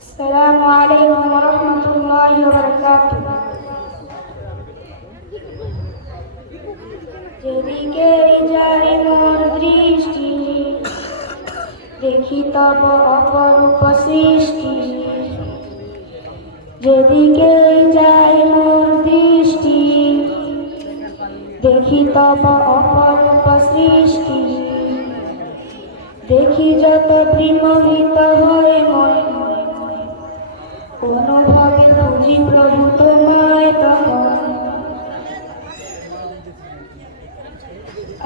السلام عليكم ورحمة الله وبركاته যেদিকে যাই মোর দৃষ্টি দেখি তব অপরূপ সৃষ্টি যেদিকে যাই মোর দৃষ্টি দেখি তব অপরূপ সৃষ্টি দেখি যত বিমোহিত হয়ে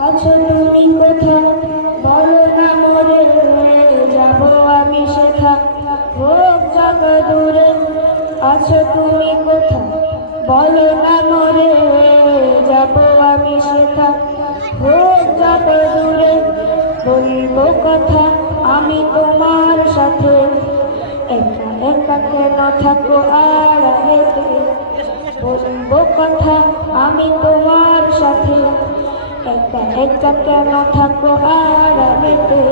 আছো তুমি কোথা বলো না, মরে যাব আমি আমি সেথা। হোক জগ দূরে কথা আমি তোমার থাকো হেঁটে বলব কথা, আমি তোমার সাথে। একা একা কেন থাকো হেঁটে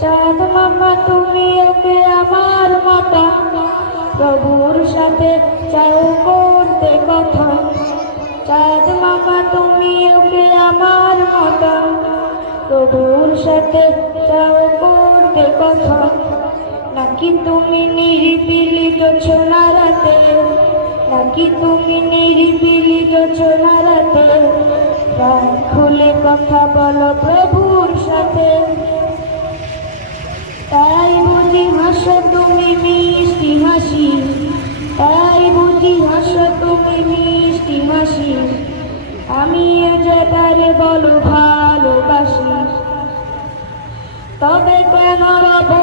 চাঁদ মামা, তুমি ওকে আমার মতো। প্রভুর সাথে চাও করতে কথা। চাঁদ মামা, তুমি ওকে আমার মতো। প্রভুর সাথে চাও করতে কথা। নাকি তুমি নিরিবিলি যোছনা রাতে? নাকি তুমি নিরিবিলি যোছনা রাতে? খুলে কথা বলো প্রভুর সাথে। তাই বুঝি হাসো তুমি মিষ্টি হাসি। তাই বুঝি হাসো তুমি মিষ্টি হাসি। আমি যে তারে বলো ভালোবাসি। তবে কেন রব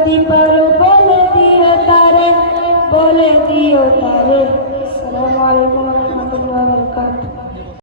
যদি পারো বলে দিও তারে বলে আসসালামু আলাইকুম রহমতুল্লাহ বারকাতুহ।